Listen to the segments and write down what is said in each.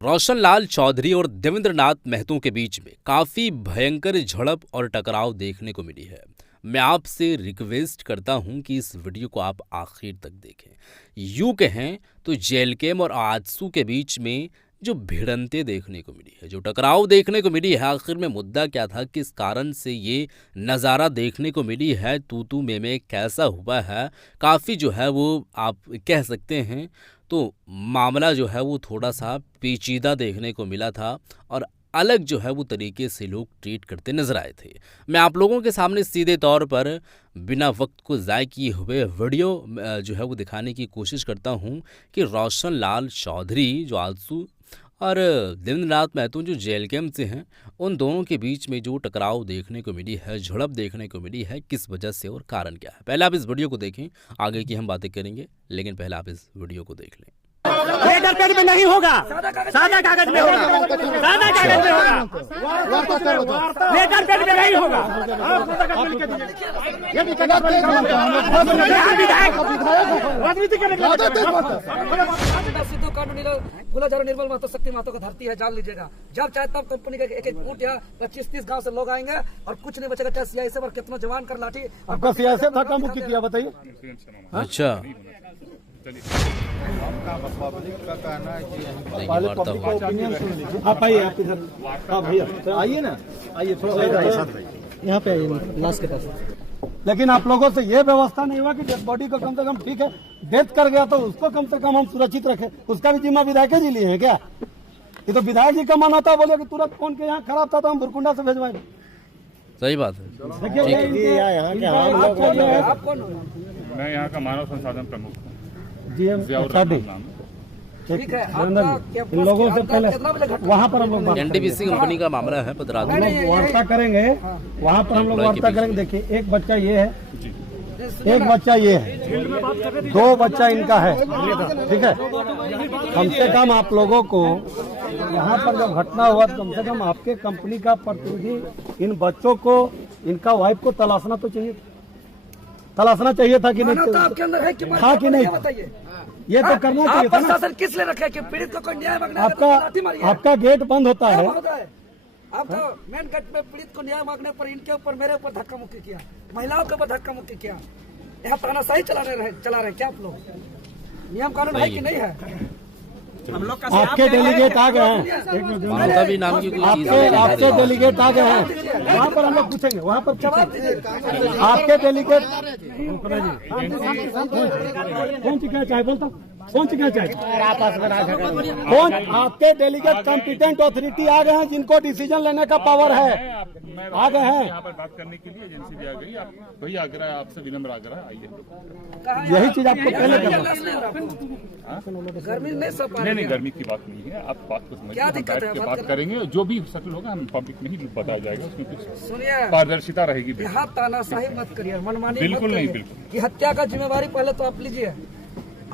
रोशनलाल चौधरी और देवेंद्रनाथ महतो के बीच में काफी भयंकर झड़प और टकराव देखने को मिली है। मैं आपसे रिक्वेस्ट करता हूं कि इस वीडियो को आप आखिर तक देखें। यूं कहें तो जेलकेम और आजसू के बीच में जो भिड़ंतें देखने को मिली है, जो टकराव देखने को मिली है, आखिर में मुद्दा क्या था, किस कारण से ये नज़ारा देखने को मिली है, तू में कैसा हुआ है, काफ़ी जो है वो आप कह सकते हैं तो मामला जो है वो थोड़ा सा पेचीदा देखने को मिला था और अलग जो है वो तरीके से लोग ट्रीट करते नजर आए थे। मैं आप लोगों के सामने सीधे तौर पर बिना वक्त को ज़ाय किए हुए वीडियो जो है वो दिखाने की कोशिश करता हूं कि रोशनलाल चौधरी जो आजसू और देवेंद्रनाथ महतो जो जेलकेम से हैं, उन दोनों के बीच में जो टकराव देखने को मिली है, झड़प देखने को मिली है, किस वजह से और कारण क्या है। पहले आप इस वीडियो को देखें, आगे की हम बातें करेंगे, लेकिन पहले आप इस वीडियो को देख लें। लेटर पेन में नहीं होगा, सादा कागज में होगा, सादा कागज में होगा, लेटर पेन में नहीं होगा। ये राजनीति करने सिद्धू कानूनी फूला झारू निर्मल महतो शक्ति महतो का धरती है, जान लीजिएगा। जब चाहे तब कंपनी के एक एक फूट या 25-30 गांव से लोग आएंगे और कुछ नहीं बचेगा। चाहे सीआईएसएफ और कितना जवान कर लाठी। आपका सीआईएसएफ धक्का मुक्की किया, बताइए। अच्छा, आप आइए, आप इधर। हाँ भैया आइए ना, आइए थोड़ा यहाँ पे आइए, लाश के पास। लेकिन आप लोगों से ये व्यवस्था नहीं हुआ कि डेड बॉडी को कम से कम, ठीक है डेथ कर गया तो उसको कम से कम हम सुरक्षित रखें, उसका भी जिम्मा विधायक जी लिए हैं क्या? ये तो विधायक जी का मन होता है, बोले कि तुरंत फोन के यहाँ खराब था तो हम बुरकुंडा से भेजवाएंगे। सही बात है। मैं यहाँ का मानव संसाधन प्रमुख ठीक है। इन लोगों से पहले वहाँ पर हम लोग एनटीपीसी कंपनी का मामला है, वार्ता करेंगे, वहाँ पर हम लोग वार्ता करेंगे। देखिए, एक बच्चा ये है, एक बच्चा ये है, 2 बच्चा इनका है, ठीक है। कम से कम आप लोगों को यहाँ पर जब घटना हुआ तो कम से कम आपके कंपनी का प्रतिनिधि इन बच्चों को, इनका वाइफ को तलाशना तो चाहिए, तलाशना चाहिए था कि नहीं, आपके अंदर है कि था कि नहीं, बताइए। ये तो करना चाहिए था ना। प्रशासन किस लिए रखा है कि पीड़ित को कोई न्याय मांगना है? आपका गेट बंद होता है। आपका मेन गेट में पीड़ित को न्याय मांगने पर इनके ऊपर, मेरे ऊपर धक्का मुक्की किया, महिलाओं के ऊपर धक्का मुक्की किया। यहाँ तानाशाही चला रहे क्या आप लोग? नियम कानून है कि नहीं है? आपके डेलीगेट आ गए हैं, ममता भी नाम की कोई चीज है, आपके डेलीगेट आ गए हैं, वहाँ पर हम लोग पूछेंगे, वहाँ पर आपके डेलीगेट कौन सी क्या चाहे, बोलता कौन सी क्या चाहे, कौन आपके डेलीगेट कॉम्पिटेंट अथॉरिटी आ गए हैं जिनको डिसीजन लेने का पावर है, आ गए हैं। यहाँ पर बात करने के लिए एजेंसी भी आ गई। आप वही आग्रह, आपसे विनम्र आग्रह, आइए। यही चीज आपको पहले करना। गर्मी नहीं, गर्मी की बात नहीं है, आप बात को समझिए, बैठ के बात करेंगे, जो भी सेटल होगा हम पब्लिक में ही बताया जाएगा, उसमें कुछ पारदर्शिता रहेगी। यहाँ तानाशाही मत करिए, मनमानी बिल्कुल नहीं, बिल्कुल कि हत्या का जिम्मेवारी पहले तो आप लीजिए।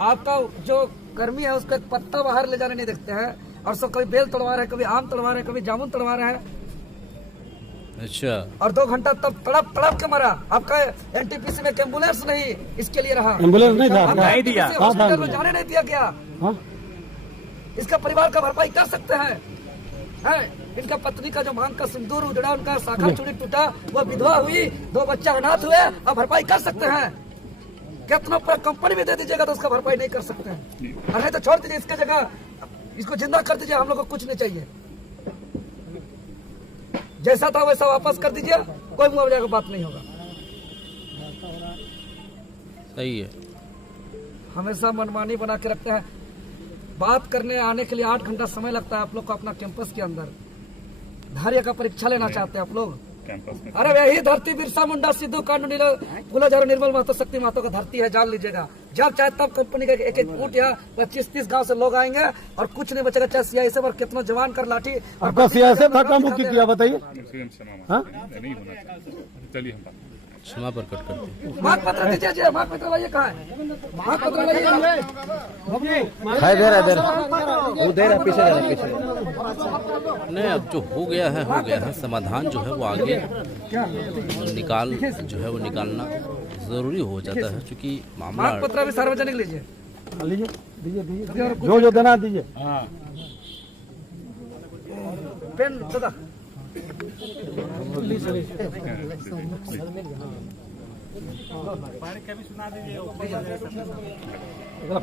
आपका जो कर्मी है उसका एक पत्ता बाहर ले जाने नहीं देखते हैं, और सब कभी बेल तोड़वा रहे, कभी आम तोड़वा रहे, कभी जामुन तोड़वा रहे हैं। अच्छा, और 2 घंटा तब तड़प के मरा। आपका एनटीपीसी में एम्बुलेंस नहीं इसके लिए रहा, एम्बुलेंस नहीं था, नहीं दिया, हॉस्पिटल में जाने नहीं दिया गया। इसका परिवार का भरपाई कर सकते हैं। इनका पत्नी का जो मांग का सिंदूर उजड़ा, उनका शाखा चूड़ी टूटा, वो विधवा हुई, 2 बच्चा अनाथ हुए, अब भरपाई कर सकते हैं। कितना पर कंपनी में दे दीजिएगा तो उसका भरपाई नहीं कर सकते हैं, और नहीं तो छोड़ दीजिए, इसके जगह इसको जिंदा कर दीजिए। हम लोग को कुछ नहीं चाहिए, जैसा था वैसा वापस कर दीजिए, कोई मुआवजा की बात नहीं होगा। सही है। हमेशा मनमानी बना के रखते हैं। बात करने आने के लिए 8 घंटा समय लगता है आप लोग को अपना कैंपस के अंदर। धैर्य का परीक्षा लेना चाहते हैं आप लोग। अरे यही धरती बिरसा मुंडा सिद्धू कानूनी फूला झारू निर्मल महतो शक्ति महतो का धरती है, जान लीजिएगा। जब चाहे तब कंपनी के एक एक फूट या 25-30 गांव से लोग आएंगे और कुछ नहीं बचेगा। चाहे सीआईएसएफ और कितना जवान कर लाठी। आपका सीआईएसएफ धक्का मुक्की किया, बताइए। चलिए क्षमा पर कट करते हैं। मांग पत्र दीजिए, मांग पत्र लाइए, कहाँ है मांग पत्र? लाइए, वो दे रहा, पीछे नहीं, अब जो हो गया है, समाधान जो है वो आगे निकालना जरूरी हो जाता है, क्योंकि मामला। मांग पत्र भी सार्वजनिक लीजिए, दीजिए जो देना दीजिए। पेन दादा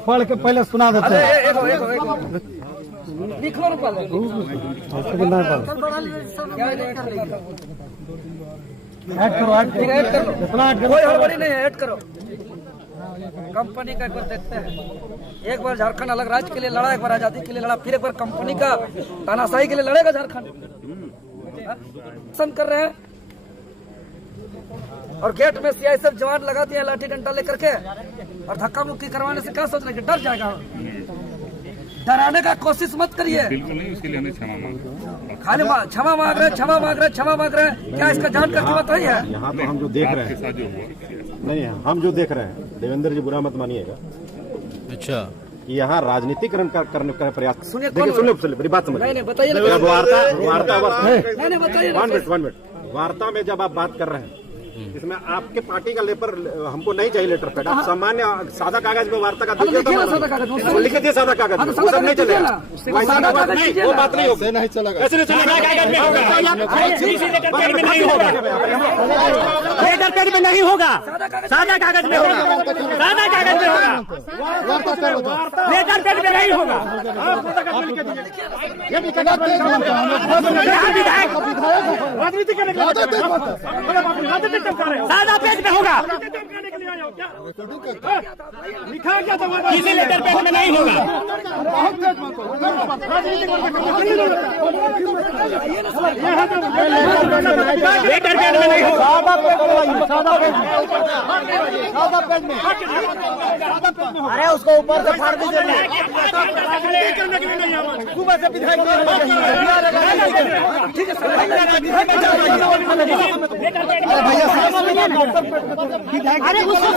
पढ़ के पहले सुना देते हैं। लिख लो ना पहले ऐड करो, ऐड करो, ऐड कर लो, इतना ऐड करो। कोई हड़बड़ी नहीं है, ऐड करो। कंपनी का एक बार देखते हैं, एक बार झारखंड अलग राज्य के लिए लड़ा, एक बार आजादी के लिए लड़ा, फिर एक बार कंपनी का तानाशाही के लिए लड़ेगा झारखंड। पसंद कर रहे हैं और गेट में सीआईएसएफ जवान लगा दिया लाठी डंडा लेकर के, और धक्का मुक्की करवाने से क्या सोच रहे हैं कि डर जाएगा? डराने का कोशिश मत करिए। बिल्कुल नहीं, उसके लिए हमें क्षमा मांगो। खाली क्षमा मांग रहे, क्षमा मांग रहे, क्षमा मांग रहे, क्या इसका जान का कीमत नहीं है? यहाँ तो हम जो देख रहे आपके हैं, साथ जो हुआ नहीं हम जो देख रहे हैं, देवेंद्र जी बुरा मत मानिएगा, अच्छा कि यहाँ राजनीतिकरण करने का प्रयास। सुनिए, देखिए, सुनिए मेरी बात समझ। नहीं बताइए ना। नहीं बताइए ना। 1 मिनट वार्ता में जब आप बात कर रहे हैं, इसमें आपके पार्टी का लेटर हमको नहीं चाहिए, लेटर पैड। आप सामान्य सादा कागज में वार्ता का दीजिए, लिखिए ना सादा कागज में। तो लिखिए सादा कागज में, वो सब नहीं चलेगा। सादा कागज कीजिए वो ना। बात नहीं होगी, नहीं चलेगा। ऐसे नहीं चलेगा। लेटर पैड में नहीं होगा, सादा कागज में होगा, सादा कागज में होगा, लेटर पैड में नहीं होगा। राजनीति करने के लिए सादा पेज में होगा, लिखा क्या था? किसी लेटर पैड में नहीं होगा। लेटर पैड में नहीं होगा। अरे उसको ऊपर से फाड़ दीजिए। अरे उसको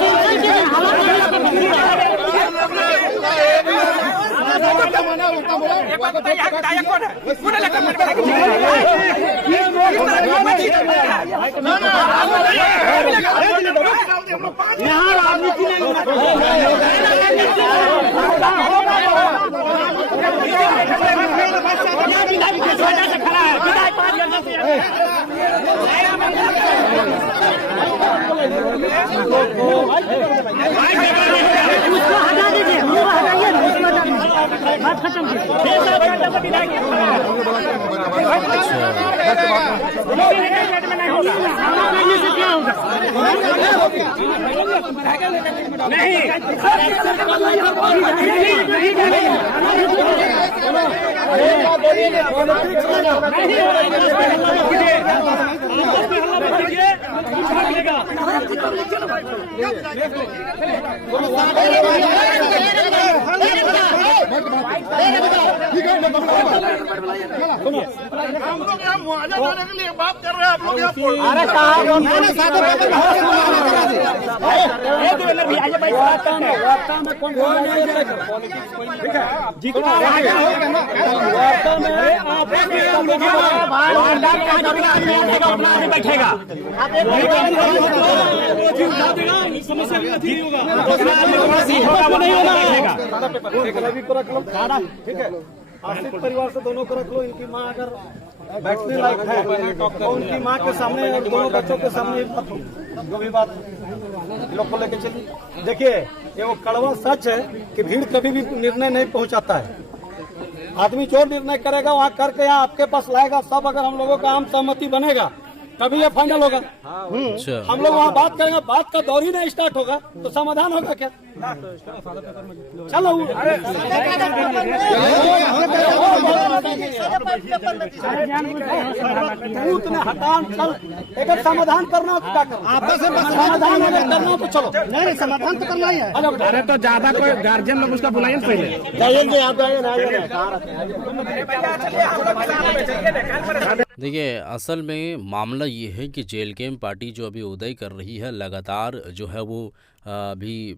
यहाँ राजनीति नहीं उसको हटा दीजिए, उसको हटाइए, बात खत्म से क्या होगा? मुआवजा देने के लिए बात कर रहे हैं आप लोग। अरे कहाँ बैठेगा ठीक है, आश्रित परिवार से दोनों को रख लो। इनकी माँ अगर बैटरी लाइक है तो उनकी माँ के सामने और दोनों बच्चों के सामने मत हो, जो भी बात लोग को लेके चलिए। देखिए, ये वो कड़वा सच है कि भीड़ कभी भी निर्णय नहीं पहुंचाता है। आदमी जो निर्णय करेगा वहाँ करके यहाँ आपके पास लाएगा सब। अगर हम लोगों का आम सहमति बनेगा तभी ये फाइनल होगा। हम लोग वहाँ बात करेंगे, बात का दौर ही नहीं स्टार्ट होगा तो समाधान होगा क्या? चलो हटान चल, अगर समाधान करना हो तो क्या करना? समाधान अगर करना हो तो चलो। नहीं, समाधान तो करना ही है। अरे तो ज्यादा कोई गार्जियन लोग उसका बुलाइए पहले। जाइए आप देखिए, असल में मामला ये है कि जेल कैंप पार्टी जो अभी उदय कर रही है, लगातार जो है वो अभी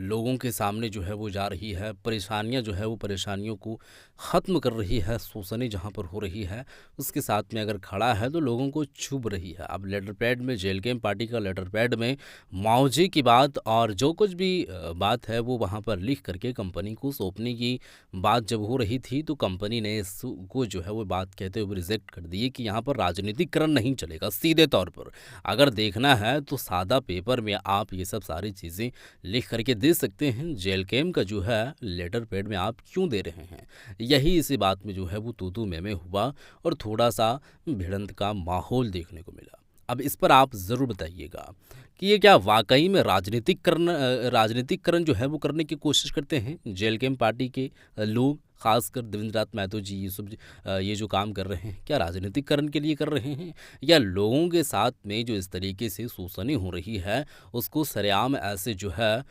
लोगों के सामने जो है वो जा रही है, परेशानियां जो है वो परेशानियों को ख़त्म कर रही है, शोषणी जहाँ पर हो रही है उसके साथ में अगर खड़ा है तो लोगों को चुभ रही है। अब लेटर पैड में जेल कैंप पार्टी का लेटर पैड में मुआवजे की बात और जो कुछ भी बात है वो वहाँ पर लिख करके कंपनी को सौंपने की बात जब हो रही थी तो कंपनी ने इसको जो है वो बात कहते हुए रिजेक्ट कर दी कि यहाँ पर राजनीतिकरण नहीं चलेगा। सीधे तौर पर अगर देखना है तो सादा पेपर में आप ये सब सारी चीज़ें लिख करके दे सकते हैं। जेल कैंप का जो है लेटर पैड में आप क्यों दे रहे हैं, यही इसी बात में जो है वो तू में हुआ और थोड़ा सा भिड़ंत का माहौल देखने को मिला। अब इस पर आप ज़रूर बताइएगा कि ये क्या वाकई में राजनीतिकरण जो है वो करने की कोशिश करते हैं जेल कैंप पार्टी के लोग, खासकर देवेंद्र नाथ महतो जी ये जो काम कर रहे हैं क्या राजनीतिकरण के लिए कर रहे हैं या लोगों के साथ में जो इस तरीके से शोषणी हो रही है उसको सरेआम ऐसे जो है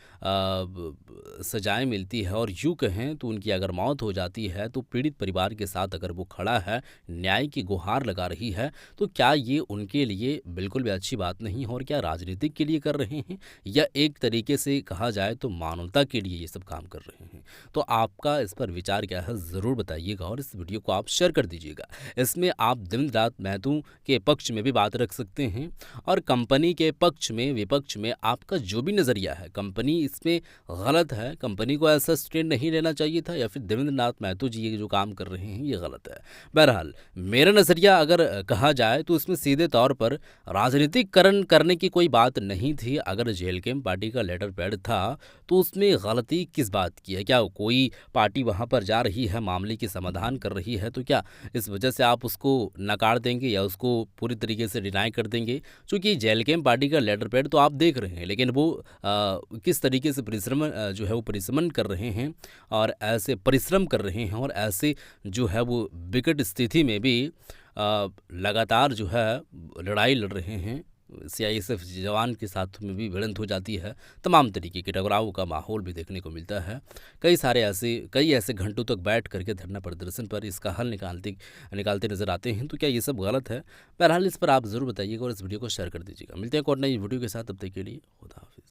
सजाएं मिलती है और यूँ कहें तो उनकी अगर मौत हो जाती है तो पीड़ित परिवार के साथ अगर वो खड़ा है, न्याय की गुहार लगा रही है, तो क्या ये उनके लिए बिल्कुल भी अच्छी बात नहीं है और क्या राजनीतिक के लिए कर रहे हैं या एक तरीके से कहा जाए तो मानवता के लिए ये सब काम कर रहे हैं। तो आपका इस पर विचार क्या है ज़रूर बताइएगा और इस वीडियो को आप शेयर कर दीजिएगा। इसमें आप देवेंद्र नाथ महतो के पक्ष में भी बात रख सकते हैं और कंपनी के पक्ष में विपक्ष में आपका जो भी नज़रिया है, कंपनी इसमें गलत है, कंपनी को ऐसा स्टैंड नहीं लेना चाहिए था या फिर देवेंद्र नाथ महतो जी ये जो काम कर रहे हैं ये गलत है। बहरहाल मेरा नज़रिया अगर कहा जाए तो इसमें सीधे तौर पर राजनीतिकरण करने की कोई बात नहीं थी। अगर जेल कैंप पार्टी का लेटर पैड था तो उसमें गलती किस बात की है? क्या कोई पार्टी वहां पर जा रही है, मामले की समाधान कर रही है तो क्या इस वजह से आप उसको नकार देंगे या उसको पूरी तरीके से डिनाई कर देंगे? क्योंकि जेल कैंप पार्टी का लेटर पैड तो आप देख रहे हैं लेकिन वो किस तरीके से जो है वो परिश्रम कर रहे हैं और ऐसे परिश्रम कर रहे हैं और ऐसे जो है वो विकट स्थिति में भी लगातार जो है लड़ाई लड़ रहे हैं। सीआईएसएफ जवान के साथ में भी भिड़ंत हो जाती है, तमाम तरीके के टकराव का माहौल भी देखने को मिलता है। कई ऐसे घंटों तक बैठ करके धरना प्रदर्शन पर इसका हल निकालते नजर आते हैं। तो क्या ये सब गलत है? बहरहाल इस पर आप ज़रूर बताइएगा और इस वीडियो को शेयर कर दीजिएगा। मिलते हैं एक और नई वीडियो के साथ, तब तक के लिए खुदा हाफिज़।